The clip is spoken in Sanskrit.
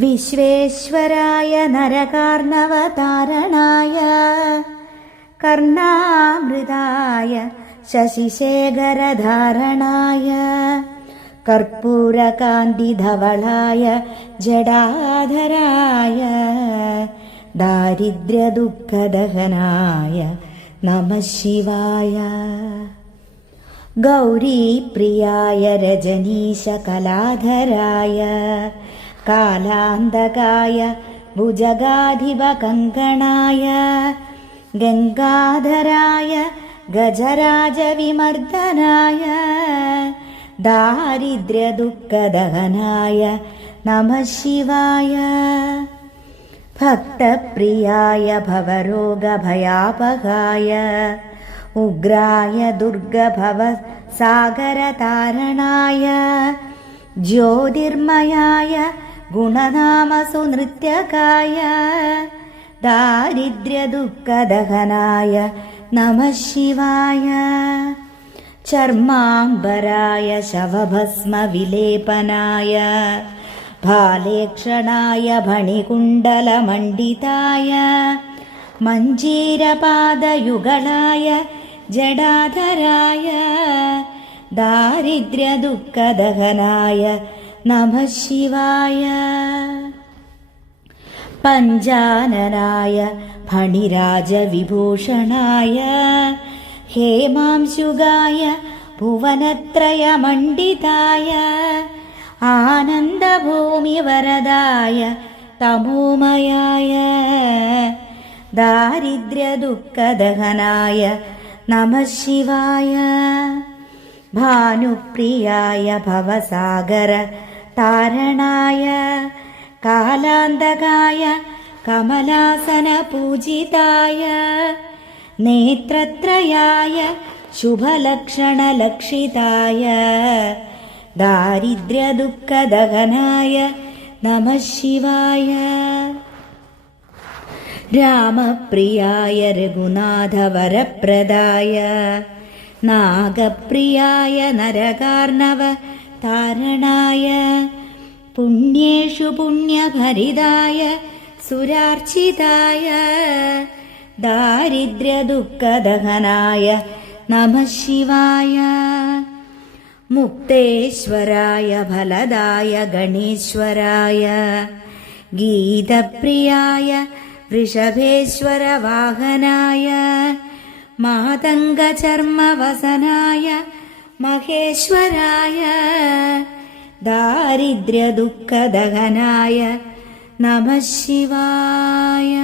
വിശ്വേശ്വരായ നരകാർണവതാരണായ കർണാമൃതായ ശശിശേഖരധാരണായ കർപ്പൂരകാന്തിധവളായ ജഡാധരായ ദാരിദ്ര്യദുഃഖദഹനായ നമ ശിവായ ഗൗരീപ്രിയായ രജനീശ കലാധരായ कालान्तकाय भुजगाधिपकङ्कणाय गङ्गाधराय गजराजविमर्दनाय दारिद्र्यदुःखदहनाय नमः शिवाय। भक्तप्रियाय भवरोगभयापहाय उग्राय दुर्गभवसागरतारणाय ज्योतिर्मयाय गुणनामसुनृत्यकाय दारिद्र्यदुःखदहनाय नमः शिवाय। चर्माम्बराय शवभस्मविलेपनाय भालेक्षणाय भणिकुण्डलमण्डिताय मञ्जीरपादयुगलाय जडाधराय दारिद्र्यदुःखदहनाय नमः शिवाय। पञ्जाननाय फणिराजविभूषणाय हेमांशुगाय भुवनत्रयमण्डिताय आनन्दभूमिवरदाय तमोमयाय दारिद्र्यदुःखदहनाय नमः शिवाय भानुप्रियाय भवसागर तारणाय कालान्तकाय कमलासनपूजिताय नेत्रत्रयाय शुभलक्षणलक्षिताय दारिद्र्यदुःखदहनाय नमः शिवाय। रामप्रियाय रघुनाथवरप्रदाय नागप्रियाय नरकार्णव तारणाय पुण्येषु पुण्यभरिदाय सुरार्चिताय दारिद्र्यदुःखदहनाय नमः शिवाय। मुक्तेश्वराय फलदाय गणेश्वराय गीतप्रियाय वृषभेश्वरवाहनाय मातङ्गचर्मवसनाय महेश्वराय दारिद्र्यदुःखदहनाय नमः शिवाय